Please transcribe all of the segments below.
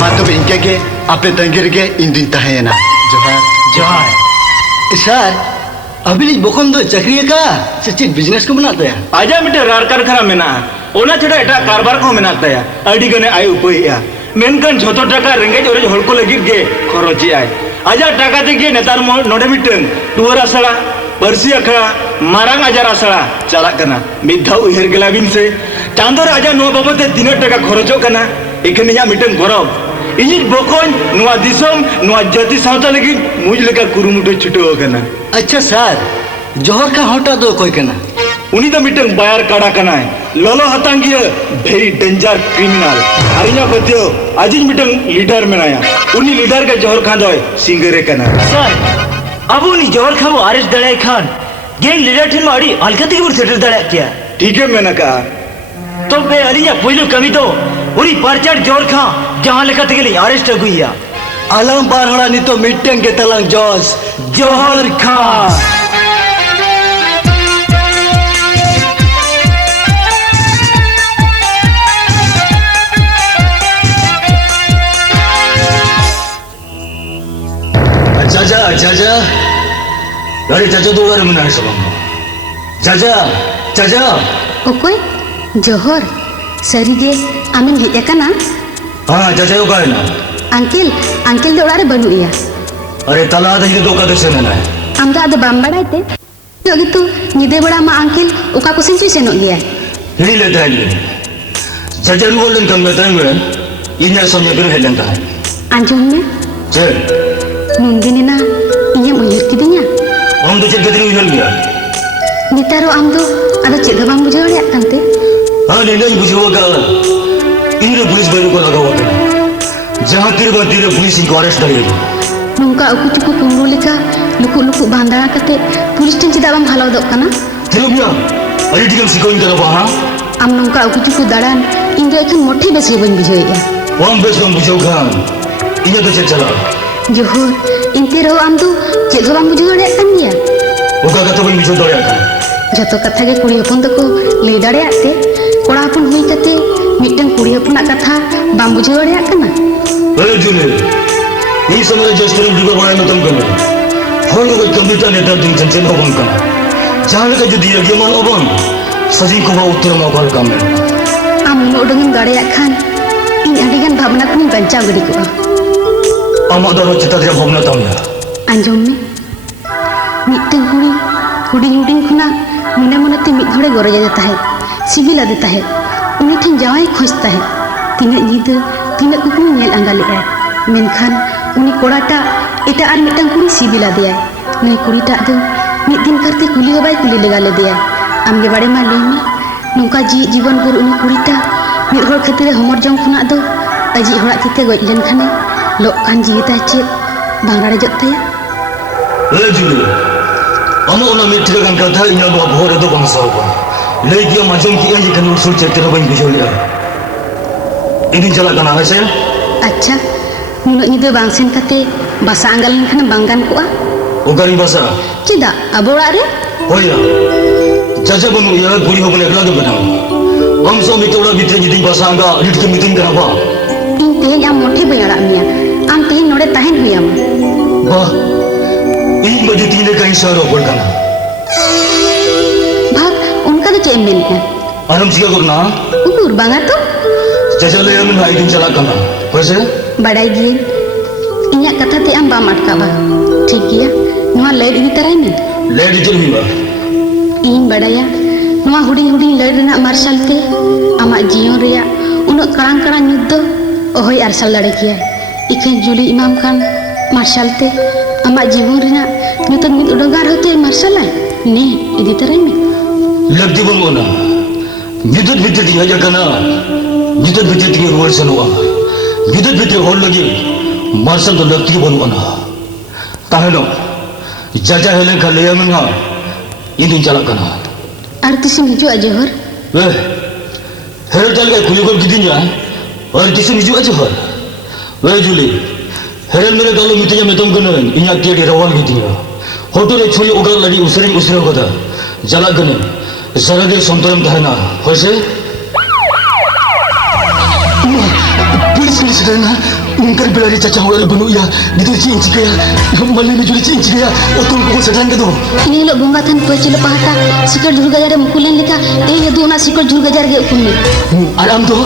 मा तब इनके के आपे तंगिर के इन दिन तहेना जोहार जोहार सर अभी बकन दो चक्री का से बिजनेस को बनाते हैं आजा मिटे रार कारखाना मेना ओना छड़ा एटा कारबार को मेना तया अडी गने आय उपाया मेनकन झोतो टाका रेंगेज ओरे हड़ को लगित गे खरची आय आजा टाका तेगे नेतार नोडे मिटन टुवर आसड़ा बरसी अखड़ा मारांग आजार आसड़ा चला कना मिधा उहेर गेलाबिन से चांदोर आजा नो बाबते तीन टाका खरचो कना एखन या मिटन गरब इजी बकन नुआ दिसम नुआ जाति सावता लगी मुझ लेका कुरुमुटो छुटो कना अच्छा सर जोहर का होटा दो कोई कना उनी तो मिटन बायर काड़ा कना ललो हतांगिया वेरी डेंजर क्रिमिनल अरिया बद्यो आजिज मिटन लीडर मेनाया उनी लीडर के जोहर खान दोय सिंगरे कना सर अब उनी जोहर खान अरेस्ट दड़ाय खान गैंग लीडर ठिन माड़ी अलकती बुर सेटल दड़ा किया ठीक है मेना का तो बे अलिया पहिलो कमी तो उनी परचार जोहर खान जहां लेका तगली अरेस्ट अगुइया आलम बारहड़ा नी तो मिटन के तलंग जोस जोहर खान 자자 나리 자자도 오라면 안 해서 자자 ओकोय जोहर सरीगे आमिन हेज अकाना हाँ जाजा यो काहे ना अंकिल अंकिल दो ओड़ा बनुया अरे तला आधा ये दो का दे सेना है आम दो आदो बाम बड़ाइते योगी तू निदे बड़ा मा अंकिल उका को सिंचु सेनो गया यही लेता है ये जाजा नु बोलन कम में तंग में इन्हें समझ कर हेलन का है अंजुम में चल मुंदिना इnye उयहर किदिnya हम तो चल के दिन उठल गया नितारो आम दो आदो चेद बाम बुझे ओड़े आकंते हाँ नहीं बुझेगा इन्हें पुलिस बारे को लगा हुआ है जहाँ तीर पुलिस इनको अरेस्ट करेगी नुका उकु चुकु कुंगू लेका लुकु लुकु बांधड़ा कते पुलिस टेन चिदा बाम हालाव दो कना चलो भैया अरे ठीक है सिकोइन करा वहाँ आम नुका उकु चुकु दाड़ान इंगे एखन मोठी बेसी बन बुझेगा वहाँ बेस हम बुझो खान इन्हें तो चला जोहर इंते रो आम दो चेद बाम बुझे ओड़े आकन गया ओका कथा बन बुझो दौड़े आका जतो कथा के कुड़ी हपन तको लई दाड़े आते कोड़ा हपन हुई कते मिटन कुड़ी हपना कथा बाम बुझे ओड़े आकना अरे जुले ये समय जस्ट रे डिबा बड़ा न तुम कनो होल को कंप्यूटर नेता दिन चंचल होबन कना जहां लगा जो दिया गया मान ओबन सजी को बा उत्तर मा बाल काम में आम उडंगिन दाड़े आखान इन अडिगन भावना को बंचा गड़ी को अमा दरो चिता रे भावना तामया अंजम में मिटन कुड़ी हुडिंग हुडिंग खुना मने मनते मिट घोड़े गरज देता है सिबिला देता है उनी ठन जावाई खोजता है तिने नीद तिने कुकु नेल अंगाले है मेनखान उनी कोड़ाटा एटा आर मिटन कुड़ी सिबिला दिया नहीं कुड़ीटा दो मिट दिन करते कुली बाय कुली लगा ले दिया आमगे बाड़े मा लेनी नौका जीवन भर उनी कुड़ीटा मिट होड़ खतिर हमर जंग खुना दो अजी होड़ा तिते गज लेन खाने लोक कान जीता चे बांगाड़े जत्ताया ए जुले अमा ओना मिट का कथा इना दो भोरे दो बंसा को ले गया मजम की ये कन उsul चेक तेरा बन बुझो लिया इदिन चला कना है से अच्छा नुनो निदे बांगसेन कते बासा आंगल खान बांगान को ओगारी बसा चिदा अबोड़ा रे होया जाजा बन या गुड़ी हो बने लगे बना हम सो मिटोड़ा बितरे जिदी बसा आंगा रिट के मीटिंग करा बा इन तेज आम मोठी बयाड़ा मिया आम तेज नोड़े ताहेन हुया वाह इन बजे तीन का इशारा बोल करना भाग उनका तो चेम मेन है आराम से करना उकुर बांगा तो जाजा ले हम आई दिन चला करना वैसे बड़ाई गिए इन्या कथा ते आम बाम अटकाबा ठीक गया नुआ लाइट इदी तराई में ले डिटेल हुआ इन बड़ाया नुआ हुडी हुडी लाइट रेना मार्शल ते आमा जीवन रिया उनो कड़ांग कड़ांग युद्ध दो ओहई आरसल लड़े किया इखें जुली इमाम खान मार्शल ते आमा जीवन रेना नित मिद उडगार होते मार्शल ने इदी तराई में लगती बंगोना विद्युत विद्युत दिया जाकना विद्युत विद्युत की रोड से लोगा विद्युत विद्युत होल लगी मार्शल तो लगती बंगोना ताहेलो जाजा हेले खले मंगा इदिन चला कना आरतिसिम हिजु अजहर वे हेल चल के खुली को किदिन जा और तिसिम हिजु अजहर वे जुली हेल मेरे गालो मितिया मेतम कने इया के रवाल मितिया होटो रे छोरी उगर लगी उसरे उसरे कदा जला कने सरगे संतरम थाना होसे पुलिस पुलिस रहना Mungkin bila dia cacah orang bunuh ya, dia tu cincin kaya, malam ni jadi cincin kaya, betul kau sedang ke tu? Ini lo bunga tan peci lepas hata, sikar jurgajar mukulan leka, yadu na sikar jurgajar ge ukunni. Aram tu?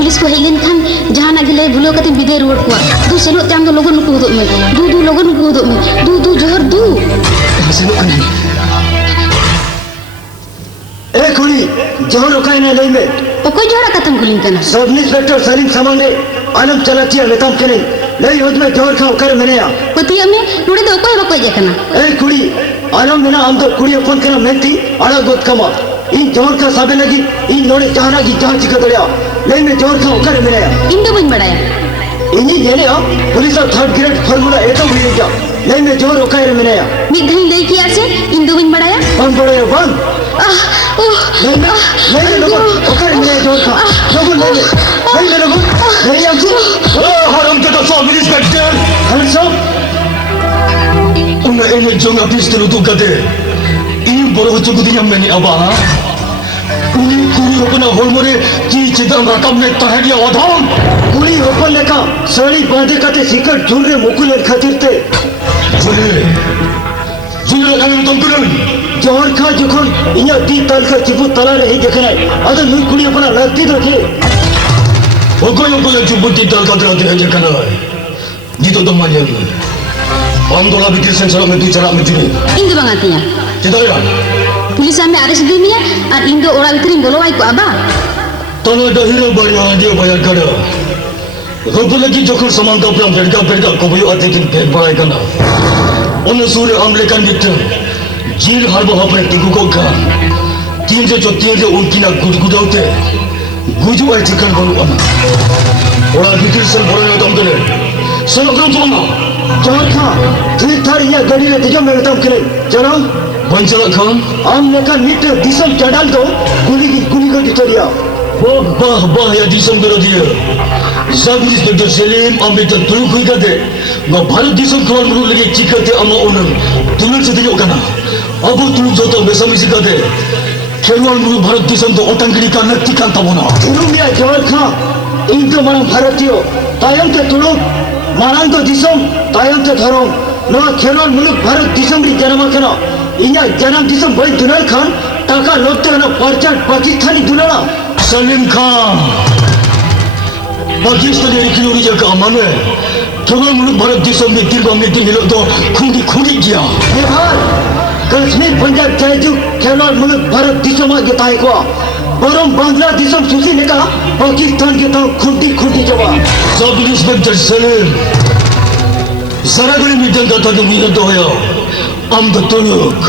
Police को Hagin Khan जहाँ ना गिले बुलो कते बिदे road को दू सेलो त्याम तो लोगन को में दू लोगन को में दू जोहर दू Senog kan? कुड़ी जोहर ओकाई ने लई में ओको जोड़ा कतम गुलिन कना सब इंस्पेक्टर सलीम सामने आलम चलाचिया मेताम के नहीं लई होद में जोहर खा ओकर मेनेया पतिया में नोड़े दो कोई बको जे कना कुड़ी आलम मेना हम तो कुड़ी अपन कना मेंती आला गोत कमा इन जोहर का साबे लगी इन नोड़े चाहना की जांच कर दड़या लई में जोहर खा ओकर मेनेया इंदो बन बड़ाया इन्हीं येने आ पुलिस और थर्ड ग्रेड फार्मूला एटम हुई क्या लई में जोहर ओकर मेनेया मिघई लई किया से इंदो बन बड़ाया बंद बड़े बंद नहीं लोगों ओकर मेने जोहर खा लोगों नहीं लोगों नहीं हम से Haram kata soal inspektor. हम सब Una ini jonga pistol tu kata. Ini baru cukup dia meni abah. Uni kuri अपना होलमरे की चिदम रकम में तह दिया वाधाम. कुड़ी ओपन लेका साड़ी बांधे काते सिकर झूले मुकुल खातिर ते Jual kami tuan kurun. जोहर खा जोखन इन्या ती ताल का चिपु तला रही देखना है अदर नुई कुड़ी अपना लगती तो के Okoy cuba kita kata aja kan ay. Dito tu macam ni. Amdola bikin sensor metu cara mencuri. इंदो बंगातिया Cita ya. पुलिस हमें अरेस्ट दी मिया और इंदो ओरा भितरी बोलो आई को आबा Tanah dahira bayar dia bayar kada. Rupa lagi jokor saman kapram perda koboy atekin pek bayar kana. Ona suri amlekan gitu. Jil harba hapre tiku koka. Tiang je unkina gudaute. Guju ay chikan baru ana. Orang bikin sen boran adam kene. Sen akram cuma. जोहर खा ठीक थार इन्या गड़ी ले दिजो में बताम के चलो Banjala Khan. आम लेका नीट दिसम चढ़ाल दो कुली को दितोरिया Bah ya disam kena dia. Sab inspektor Selim ambil tertulung kui kate. Nggak Bharat disam keluar menurut lagi cikate ama owner. Tulung setuju kana. Abu tulung jauh besar misi kate. Keluar menurut Bharat disam tu otang kiri kan nanti kan tabona. तुरुमिया जोहर खा इन तो मानम भारतीय तायम ते तुरुम मानम तो दिसम तायम ते धरम नवा खेलोन मुलुक भारत दिसम री जन्म कना इन्या जन्म दिसम बई दुलाल खान टाका लोटे ना परचाट Pakistani दुलाला Selim Khan. Pakistan dari kilori jaga aman है. Keluar menurut Bharat disam ni tiba meeting ni tu खुदी किया. बिहार कश्मीर पंजाब चाहेजु खेलोन मुलुक भारत दिसम के ताई को बरम बांग्लादेशम सुसी ने कहा पाकिस्तान के तो खुंटी जवाब Sab inspektor Selim. Saragari meeting kata tu minat tu ya. Am tertolak.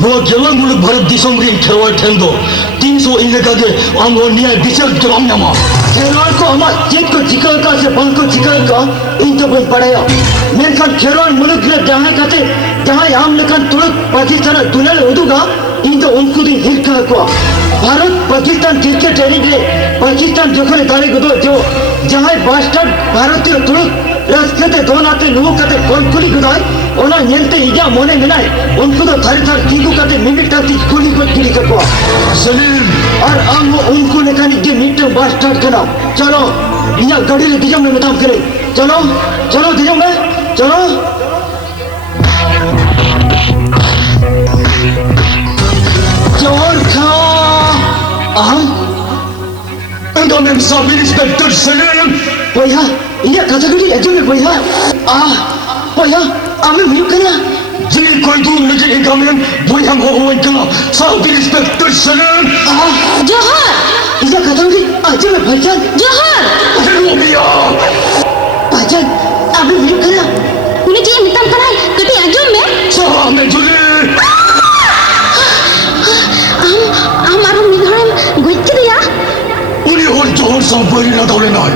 Gua keluar menurut Bharat disam ring keluar tendo. 300 इलाका के हम लोग निया डिसेल जवाब नमा. खेलोन को हमार जीत को जिकर का से बंद को जिकर का इन तो बन पड़ेगा मेनखान खेलोन मुल्क ने जहाँ हम लेकिन तुरंत पाकिस्तान दुनिया उदूगा इन तो उनको दिन हिल का को भारत पाकिस्तान क्रिकेट ट्रेनिंग ले पाकिस्तान जो खने तारे को जो जहाँ बास्टर्ड भारतीय तुरंत रास्ते दोन आते लोगों कहते कुली गुदाई ओना नियंत्रण इजा मोने मिलाए उनको तो थारे तीनों कहते मिनट तक कुली को गिरी करवा Selim. और हम उनको लेकर ये मीटर बात स्टार्ट करा चलो यहाँ गाड़ी ले दिजम में बताओ करे चलो दिजम में चलो जोहर खा Enggak sab inspektor Selim. भैया इन्हें कचगड़ी एजो में भैया भैया हमें व्यू करना Jadi kau itu lagi enggak boyang orang kena. Sab inspektor Selim. जोहर इन्हें कचगड़ी एजो में भाईजान जोहर Rubia. भाईजान हमें व्यू करना उन्हें चाहिए मितम कनाई कटी आजम में Sah menjuli. हम आरो निघाम गुच्ची दिया Uni hon johor sampai na tahu lenai.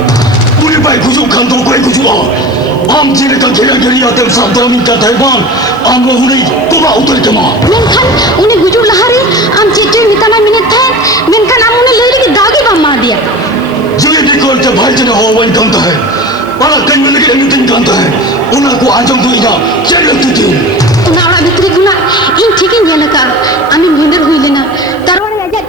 Uni baik kujuk kantor kau kujuk ah. Am jadi kan kira atem sadar minta Taiwan. Am lo uni tuba utar kema. मेनखान उन्हें गुजुर लहारे आम चेचे मिताना minute थे मेनखान आम उन्हें लेली की दागी बम्मा दिया Jadi di kau tu baik jenak hawan kanta hai. Pada kan lagi anything kanta hai. Una ko ajam tu ina. Jadi tu. उनाला भितरी गुना इन ठीकिन जेलका आमी भेंदर हुई लेना तरवाने आजा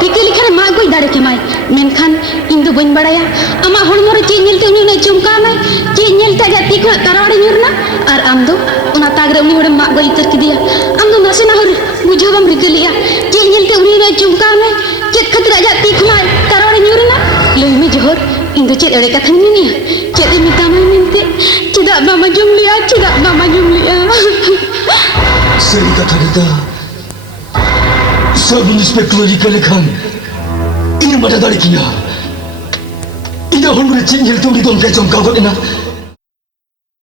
टिके लिखे मां कोई दाड़े के माई मेनखान इन दो बन बड़ाया अमा हड़मो रे चेक नेलते उनी ने चुमकाना चेक नेलते जाती को तरवाड़े न्यूरना और आम दो उना तागरे उनी होड़े माग गई तर किदिया आम दो नसे ना हो बुझो बम रिकलिया चेक नेलते उनी ने चुमकाना चेक खतरा जाती खुमा तरवाड़े न्यूरना लई में जोहर इन दो चेक एड़े कथा निनिया चेक मितामा मिनते चिदा मामा जुम लिया चिदा मामा जुम लिया सही कथा kita सब इंस्पेक्टर जी के लेखन इन मजा दाड़ी किया इन हॉल में चेंज हेल्थ उड़ी तो उनके चमका को देना